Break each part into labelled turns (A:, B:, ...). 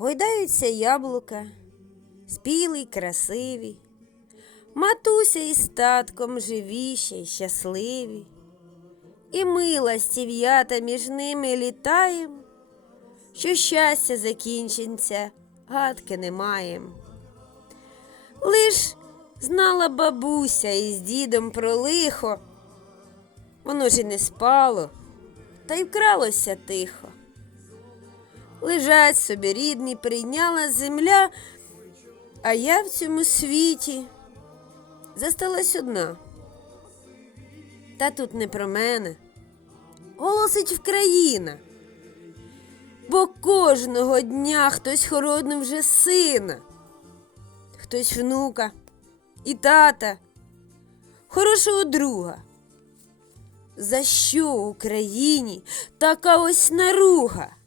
A: Гойдаються яблука, спілі й красиві, матуся із татком живіші й щасливі, і ми, ластів'ята, між ними літаєм, що щастя закінчиться, гадки не маєм. Лиш знала бабуся із дідом про лихо, воно ж і не спало, та й вкралося тихо. Лежать собі рідні, прийняла земля, а я в цьому світі засталась одна. Та тут не про мене. Голосить Вкраїна. Бо кожного дня хтось хоронив вже сина, хтось внука і тата, хорошого друга. За що Україні така ось наруга?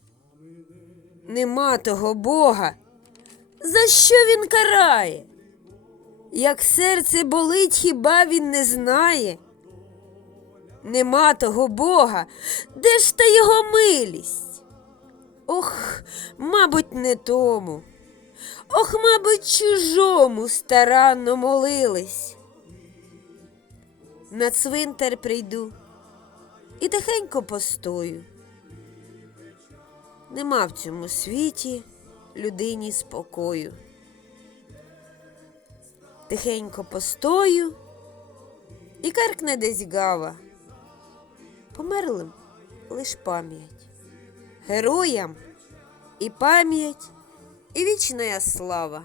A: Нема того Бога. За що він карає? Як серце болить, хіба він не знає? Нема того Бога, де ж та його милість? Ох, мабуть, не тому. Ох, мабуть, чужому старанно молились. На цвинтар прийду і тихенько постою. Нема в цьому світі людині спокою. Тихенько постою і каркне десь гава. Померлим лиш пам'ять, героям і пам'ять, і вічна слава.